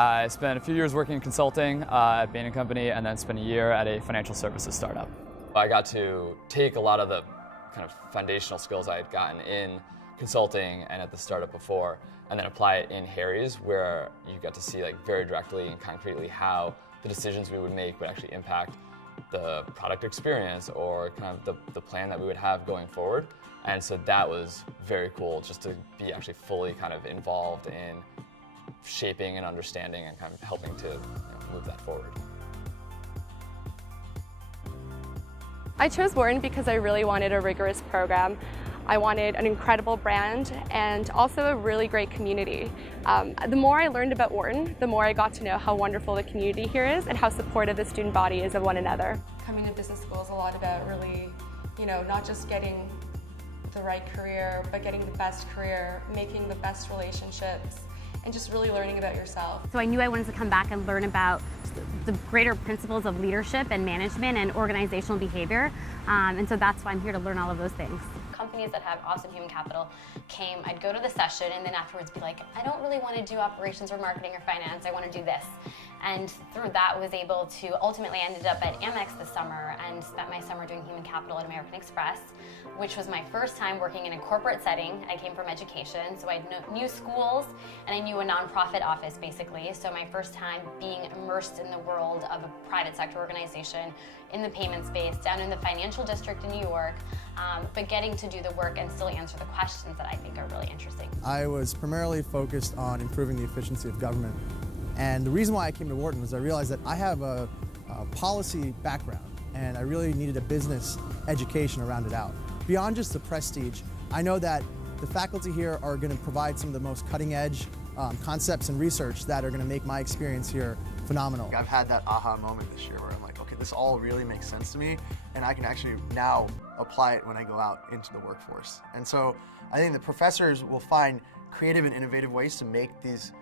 I spent a few years working in consulting at Bain & Company, and then spent a year at a financial services startup. I got to take a lot of the kind of foundational skills I had gotten in consulting and at the startup before, and then apply it in Harry's, where you get to see very directly and concretely how the decisions we would make would actually impact the product experience or kind of the plan that we would have going forward. And so that was very cool, just to be actually fully kind of involved in shaping and understanding and kind of helping to move that forward. I chose Wharton because I really wanted a rigorous program. I wanted an incredible brand and also a really great community. The more I learned about Wharton, the more I got to know how wonderful the community here is and how supportive the student body is of one another. Coming to business school is a lot about really, not just getting the right career, but getting the best career, making the best relationships, and just really learning about yourself. So I knew I wanted to come back and learn about the greater principles of leadership and management and organizational behavior. And so that's why I'm here to learn all of those things. Companies that have awesome human capital came, I'd go to the session and then afterwards be like, I don't really want to do operations or marketing or finance, I want to do this. And through that was able to, ultimately ended up at Amex this summer and spent my summer doing human capital at American Express, which was my first time working in a corporate setting. I came from education, so I knew schools and I knew a nonprofit office basically. So my first time being immersed in the world of a private sector organization in the payment space, down in the financial district in New York, but getting to do the work and still answer the questions that I think are really interesting. I was primarily focused on improving the efficiency of government. And the reason why I came to Wharton was I realized that I have a policy background and I really needed a business education to round it out. Beyond just the prestige, I know that the faculty here are going to provide some of the most cutting edge concepts and research that are going to make my experience here phenomenal. I've had that aha moment this year where I'm like, okay, this all really makes sense to me and I can actually now apply it when I go out into the workforce. And so I think the professors will find creative and innovative ways to make these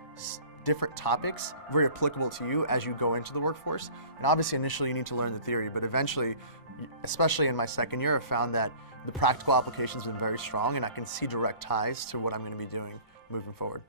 different topics very applicable to you as you go into the workforce. And obviously initially you need to learn the theory, but eventually, especially in my second year, I found that the practical application has been very strong and I can see direct ties to what I'm going to be doing moving forward.